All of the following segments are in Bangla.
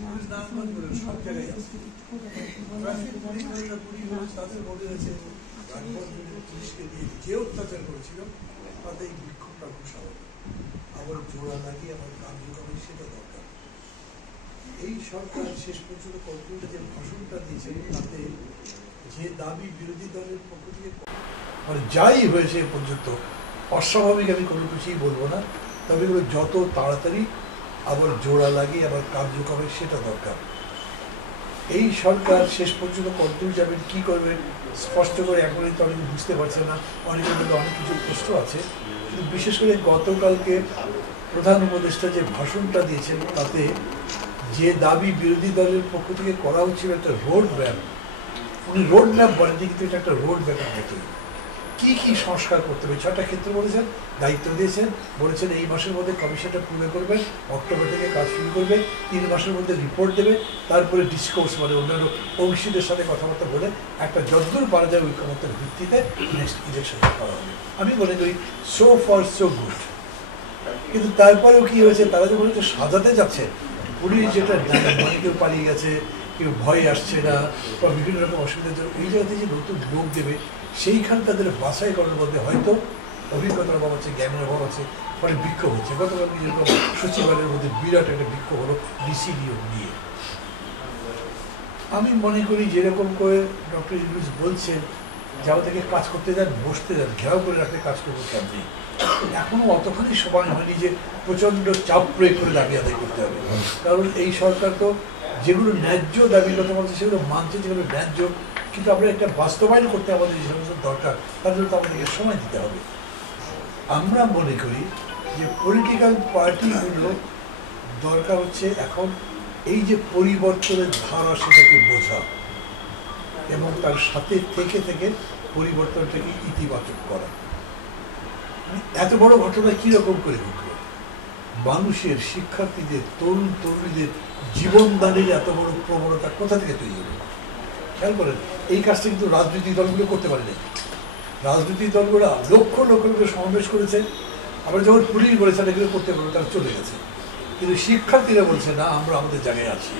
পুলিশ নারায়ণগঞ্জ বলে সব জায়গায় আছে, ট্রাফিক পুলিশ তাদের মনে হয়েছে পুলিশকে দিয়ে যে অত্যাচার করেছিল তাতে এই বিক্ষোভটা খুব স্বাভাবিক। আবার জোড়া লাগিয়ে আবার কার্যক্রমে সেটা দরকার। এই সরকার শেষ পর্যন্ত কতটা যে ভাষণটা দিয়েছে তাতে যে দাবি বিরোধী দলের পক্ষ থেকে মানে যাই হয়েছে এ পর্যন্ত অস্বাভাবিক আমি কোনো কিছুই বলবো না, তবে এগুলো যত তাড়াতাড়ি আবার জোড়া লাগিয়ে আবার কার্যক্রমে সেটা দরকার। এই সরকার শেষ পর্যন্ত কতদূর যাবেন, কি করবেন স্পষ্ট করে এখনই তো অনেকে বুঝতে পারছে না, অনেকের মধ্যে অনেক কিছু প্রশ্ন আছে। কিন্তু বিশেষ করে গতকালকে প্রধান উপদেষ্টা যে ভাষণটা দিয়েছেন তাতে যে দাবি বিরোধী দলের পক্ষ থেকে করা হচ্ছিল একটা রোড ম্যাপ, উনি রোড ম্যাপ বলেননি কিন্তু এটা একটা রোড ম্যাপের মতোই কি কি সংস্কার করতে হবে 6টা ক্ষেত্রে বলেছেন, দায়িত্ব দিয়েছেন, বলেছেন এই মাসের মধ্যে কমিশনটা পূর্ণ করবেন, অক্টোবর থেকে কাজ শুরু করবে, 3 মাসের মধ্যে রিপোর্ট দেবে, তারপরে ডিসকোর্স মানে অন্যান্য অংশীদের সাথে কথাবার্তা বলে একটা যতদূর পারা যায় ঐক্যমত্যের ভিত্তিতে নেক্সট ইলেকশন করা হবে। আমি মনে করি সো ফার সো গুড। কিন্তু তারপরেও কি হয়েছে, তারা যখন একটু সাজাতে যাচ্ছে পুলিশ যেটা মানে কেউ পালিয়ে গেছে, কেউ ভয় আসছে না বা বিভিন্ন রকম অসুবিধার জন্য এই জায়গাতে যে নতুন লোক দেবে সেইখান তাদের বাছাই করার মধ্যে হয়তো অভিজ্ঞতার অভাব আছে, জ্ঞানের অভাব আছে, ফলে বিক্ষোভ হচ্ছে। গতকাল যেরকম সচিবালয়ের মধ্যে বিরাট একটা বিক্ষোভ হলো ডিসি নিয়োগ নিয়ে। আমি মনে করি যেরকম করে ডক্টর ইউনুস বলছেন যে আমাদেরকে কাজ করতে যান, বসতে যান, ঘেরাও করে রাখতে কাজ করবো কেমনি, এখনো অতখানি সময় হয়নি যে প্রচণ্ড চাপ প্রয়োগ করে দাবি আদায় করতে হবে। কারণ এই সরকার তো যেগুলো ন্যায্য দাবি কথা বলছে সেগুলো মানছে, যেগুলো ন্যায্য কিন্তু আমরা একটা বাস্তবায়ন করতে আমাদের যে সমস্ত দরকার তার জন্য তো আমাদেরকে সময় দিতে হবে। আমরা মনে করি যে পলিটিক্যাল পার্টিগুলো দরকার হচ্ছে এখন এই যে পরিবর্তনের ধারা সেটাকে বোঝা এবং তার সাথে থেকে থেকে পরিবর্তনটাকে ইতিবাচক করা। এত বড় ঘটনা কীরকম করে ঘটল, মানুষের, শিক্ষার্থীদের, তরুণ তরুণীদের জীবনদানের এত বড় প্রবণতা কোথা থেকে তৈরি হলো খেয়াল করেন। এই কাজটা কিন্তু রাজনৈতিক দলগুলো করতে পারেনি। রাজনৈতিক দলগুলো লক্ষ লক্ষ লোকের সমাবেশ করেছে, আবার যখন পুলিশ বলেছে এগুলো করতে পারবে তারা চলে গেছে। কিন্তু শিক্ষার্থীরা বলছে না, আমরা আমাদের জায়গায় আছি,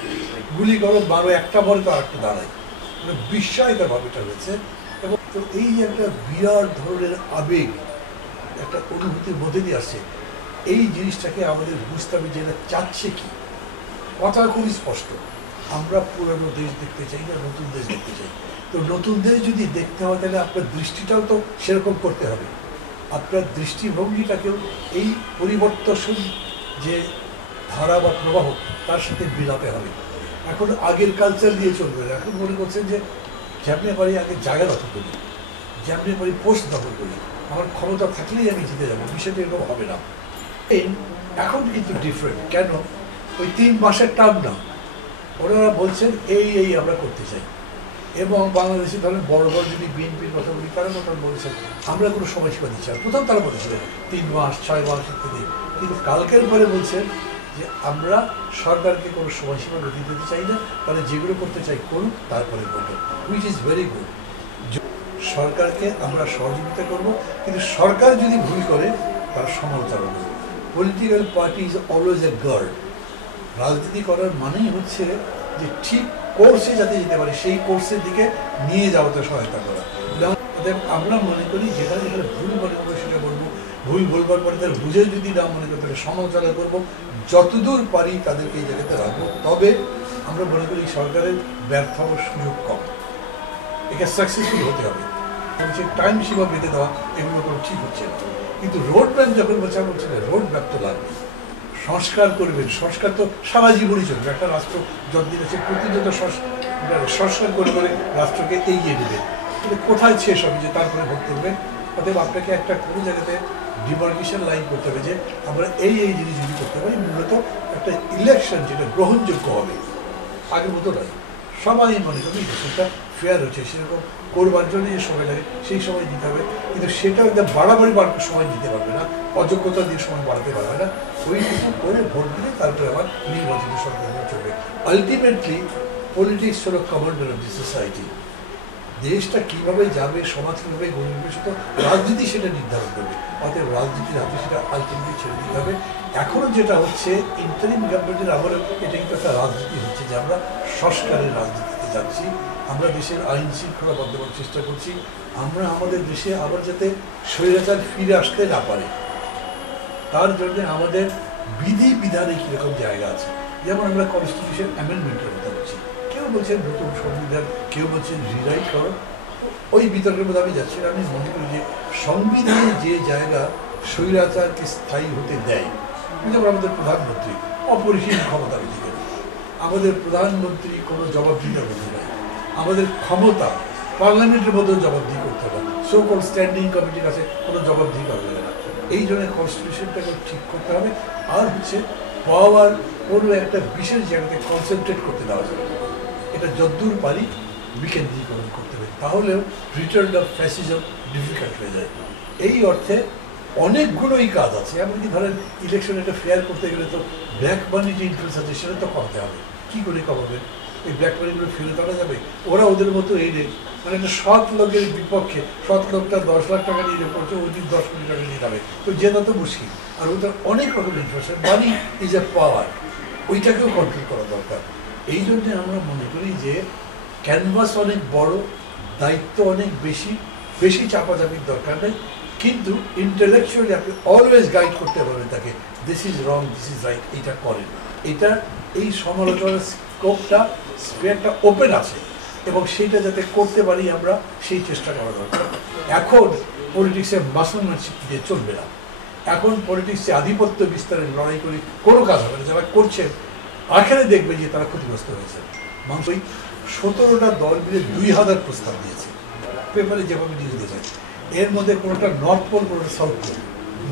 গুলি করো বারো, একটা পরে তো আরেকটা দাঁড়ায়, বিস্ময়কর ভাবেটা হয়েছে। এবং তো এই যে একটা বিরাট ধরনের আবেগ, একটা অনুভূতির মধ্যে দিয়ে আসছে, এই জিনিসটাকে আমাদের বুঝতে হবে যে এটা চাচ্ছে কি। কথা খুবই স্পষ্ট, আমরা পুরনো দেশ দেখতে চাই না, নতুন দেশ দেখতে চাই। তো নতুন দেশ যদি দেখতে হয় তাহলে আপনার দৃষ্টিটাও তো সেরকম করতে হবে, আপনার দৃষ্টিভঙ্গিটাকেও এই পরিবর্তনশীল যে ধারা বা প্রবাহ তার সাথে মিলাতে হবে। এখন আগের কালচার দিয়ে চলবে না, এখন মনে করছেন যে যেমনি পারি আগে জায়গা দখল করি, যেমনি পারি পোস্ট দখল করি, আমার ক্ষমতা থাকলেই আমি জিতে যাবো, বিষয়টা এরকম হবে না। এখন কিন্তু ডিফারেন্ট। কেন? ওই 3 মাসের টার্ম না, ওনারা বলছেন এই আমরা করতে চাই। এবং বাংলাদেশে ধরেন বড় বড় যদি বিএনপির কথা বলি, তারা কথা বলেছেন আমরা কোনো সময়সীমা দিচ্ছি না। প্রথম তারা বলেছিলেন 3 মাস 6 মাস ইত্যাদি, কিন্তু কালকের পরে বলছেন যে আমরা সরকারকে কোনো সময়সীমা দিতে চাই না, তাহলে যেগুলো করতে চাই করুন, তারপরে করবেন, হুইচ ইজ ভেরি গুড। সরকারকে আমরা সহযোগিতা করব, কিন্তু সরকার যদি ভুল করে তার সমালোচনা করব। Political party is always a guard. রাজনীতি করার মানেই হচ্ছে যে ঠিক কোর্সে যাতে যেতে পারে সেই কোর্সের দিকে নিয়ে যাওয়াতে সহায়তা করা। আমরা মনে করি যেখানে যেখানে ভুল মনে করবো সেটা বলবো, ভুল বলবার পরে তার বুঝে যদি না মনে করতে পারে সমালোচনা করবো, যতদূর পারি তাদেরকে এই জায়গাতে রাখবো। তবে আমরা মনে করি সরকারের ব্যর্থ হওয়ার সুযোগ কম, একে সাকসেসফুল হতে হবে। বলছে টাইম সীমা বেঁধে দেওয়া এগুলো কোনো ঠিক হচ্ছে না। কিন্তু রোড ম্যাপ যখন বলছে আমরা বলছি না, রোড ম্যাপ তো লাগবে। সংস্কার করবেন, সংস্কার তো সারা জীবনই চলবে। একটা রাষ্ট্র যতদিন আছে প্রতিনিয়ত সংস্কার করে করে রাষ্ট্রকে এগিয়ে নেবে, কিন্তু কোথায় শেষ হবে যে তারপরে ভোট করবেন? অতএব আপনাকে একটা কোনো জায়গাতে ডিমার্কেশন লাইন করতে হবে যে আমরা এই জিনিসগুলি করতে পারি। মূলত একটা ইলেকশন যেটা গ্রহণযোগ্য হবে, আগের মতো নয়। সবাই মনে করি সেটা ফেয়ার হচ্ছে, সেরকম করবার জন্য যে সময় লাগে সেই সময় দিতে হবে, কিন্তু সেটা একদম বাড়াবাড়ি সময় দিতে পারবে না, অযোগ্যতা দিয়ে সময় বাড়াতে পারবে না। ওই কিছু করে ভোট দিলে তারপরে আবার নির্বাচিত সরকার চলবে। আলটিমেটলি পলিটিক্স হলো কমান্ডার অফ দি সোসাইটি। দেশটা কিভাবে যাবে, সমাজ কিভাবে গড়ে উঠবে, সেটা রাজনীতি সেটা নির্ধারণ করবে। অতএব রাজনীতির হাতে সেটা আলটিমেটলি ছেড়ে দিতে হবে। এখনও যেটা হচ্ছে ইন্টারিম গভর্নমেন্টের আমলে, এটা কিন্তু একটা রাজনীতি হচ্ছে যে আমরা সংস্কারের রাজনীতিতে যাচ্ছি, আমরা দেশের আইন শৃঙ্খলা বন্ধ চেষ্টা করছি, আমরা আমাদের দেশে আবার যাতে স্বৈরাচার ফিরে আসতে না পারে তার জন্য আমাদের বিধি বিধানে কীরকম জায়গা আছে। যেমন আমরা কনস্টিটিউশন অ্যামেন্ডমেন্টের কথা বলছি, কেউ বলছেন নতুন সংবিধান, কেউ বলছেন রিরাইট করো, ওই বিতর্কের মধ্যে আমি যাচ্ছি না। আমি মনে করি যে সংবিধানে যে জায়গা স্বৈরাচারকে স্থায়ী হতে দেয়, যেমন আমাদের প্রধানমন্ত্রী অপরিসীম ক্ষমতার অধিকারী, আমাদের প্রধানমন্ত্রী কোনো জবাবদিহিতার মধ্যে নেই, আমাদের ক্ষমতা পার্লামেন্টের মধ্যেও জবাবদিহি করতে হবে, সো কল স্ট্যান্ডিং কমিটির কাছে কোনো জবাবদিহি করা যাবে না। এই জন্য কনস্টিটিউশনটাকে ঠিক করতে হবে। আর হচ্ছে পাওয়ার কোনো একটা বিশেষ জায়গাতে কনসেন্ট্রেট করতে দেওয়া যাবে, এটা যদ্দূর পারি বিকেন্দ্রীকরণ করতে হবে, তাহলেও রিটার্ন অফ ফ্যাসিজম ডিফিকাল্ট হয়ে যায়। এই অর্থে অনেকগুলোই কাজ আছে। এমনকি ধরেন ইলেকশন একটা ফেয়ার করতে গেলে তো ব্ল্যাক মানি যে ইনফ্লুয়েন্স আছে সেটা তো কমাতে হবে। কী করে কমাবেন? এই ব্ল্যাক মানিগুলো ফেরত আনা যাবে? ওরা ওদের মতো এনে, মানে একটা সৎ লোকের বিপক্ষে, সৎ লোকটা 10 লাখ টাকা নিয়ে পড়ছে, ওই দিন 10 কোটি টাকা নিয়ে যাবে, তো জেতা তো মুশকিল। আর ওদের অনেক রকম influence, money is a power, ওইটাকেও কন্ট্রোল করা দরকার। এই জন্যে আমরা মনে করি যে ক্যানভাস অনেক বড়, দায়িত্ব অনেক বেশি, বেশি চাপাচাপির দরকার নেই, কিন্তু ইন্টেলেকচুয়ালি আপনি অলওয়েজ গাইড করতে পারবেন তাকে, this is wrong, this is right, এইটা করেন। এটা এই সমালোচনার স্কোপটা, স্পেয়ারটা ওপেন আছে, এবং সেইটা যাতে করতে পারি আমরা, সেই চেষ্টা করা দরকার। এখন পলিটিক্সে মাসলম্যানশিপ দিয়ে চলবে না, এখন পলিটিক্সে আধিপত্য বিস্তারের লড়াই করে কোনো কাজ হবে না। যারা করছেন আখেরে দেখবে যে তারা ক্ষতিগ্রস্ত হয়েছে। মানুষ ওই 17টা দল মিলে 2000 প্রস্তাব দিয়েছে, পেপারে যেভাবে নিউজ দিয়েছে, এর মধ্যে কোনোটা নর্থ পোল, কোনোটা সাউথ পোল,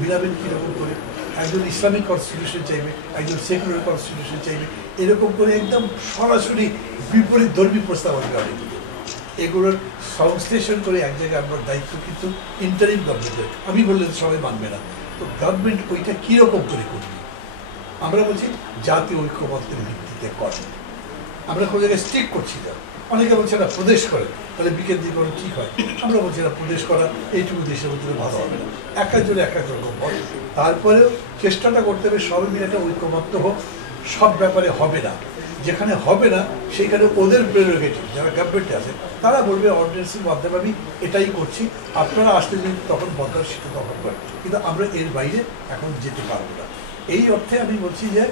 মিলাবেন কীরকম করে? একজন ইসলামিক কনস্টিটিউশন চাইবে, একজন সেকুলার কনস্টিটিউশন চাইবে, এরকম করে একদম সরাসরি বিপরীত ধর্মী প্রস্তাব আসবে অনেকগুলো। এগুলোর সংশ্লেষণ করে এক জায়গায় আমরা দায়িত্ব কিন্তু ইন্টারিম গভর্নমেন্টের। আমি বললে সবাই মানবে না, তো গভর্নমেন্ট ওইটা কীরকম করে করবে? আমরা বলছি জাতীয় ঐক্যমত্যের ভিত্তিতে করে, আমরা কোনো জায়গায় স্টিক করছি না। অনেকে বলছে না প্রদেশ করে, তাহলে বিকেন্দ্রীকরণ ঠিক হয়। আমরা বলছি না প্রদেশ করা এইটুকু দেশের মধ্যে ভালো হবে না, এক একজনে এক এক রকম হয়। তারপরেও চেষ্টাটা করতে হবে সবাই মিলে একটা ঐক্যমত্য হোক। সব ব্যাপারে হবে না, যেখানে হবে না সেইখানে ওদের প্রেরোগেটিভ, যারা গভর্নমেন্টে আছে তারা বলবে অর্ডিন্যান্সের মাধ্যমে আমি এটাই করছি, আপনারা আসতে যদি তখন বদলার সেটা তখন করেন, কিন্তু আমরা এর বাইরে এখন যেতে পারবো না। এই অর্থে আমি বলছি যে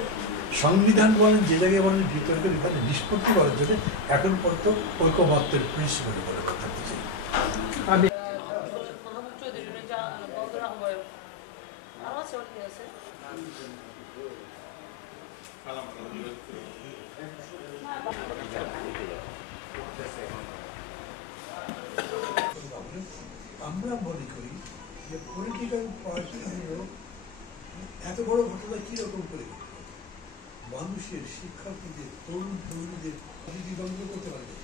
সংবিধান বলেন, যে জায়গায় বলেন, বিতর্কের এখানে নিষ্পত্তি করার জন্য এখন পর্যন্ত ঐকমত্যের প্রিন্সিপাল বলে থাকতে চাই। আমি আমরা মনে করি যে পলিটিক্যাল পার্টিগুলো এত বড় ঘটনা কীরকম করে মানুষের, শিক্ষার্থীদের, তরুণ তরুণীদের রাজনীতি দলগুলো করতে পারবে।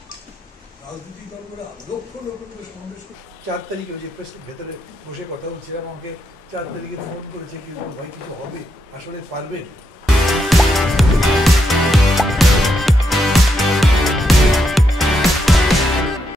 রাজনৈতিক দলগুলো লক্ষ লক্ষ করে সমাবেশ। 4 তারিখে যে প্রেসের ভেতরে বসে কথা বলছিলাম, আমাকে 4 তারিখে ফোন করেছে, কিন্তু ভাই কিছু হবে, আসলে পারবেন?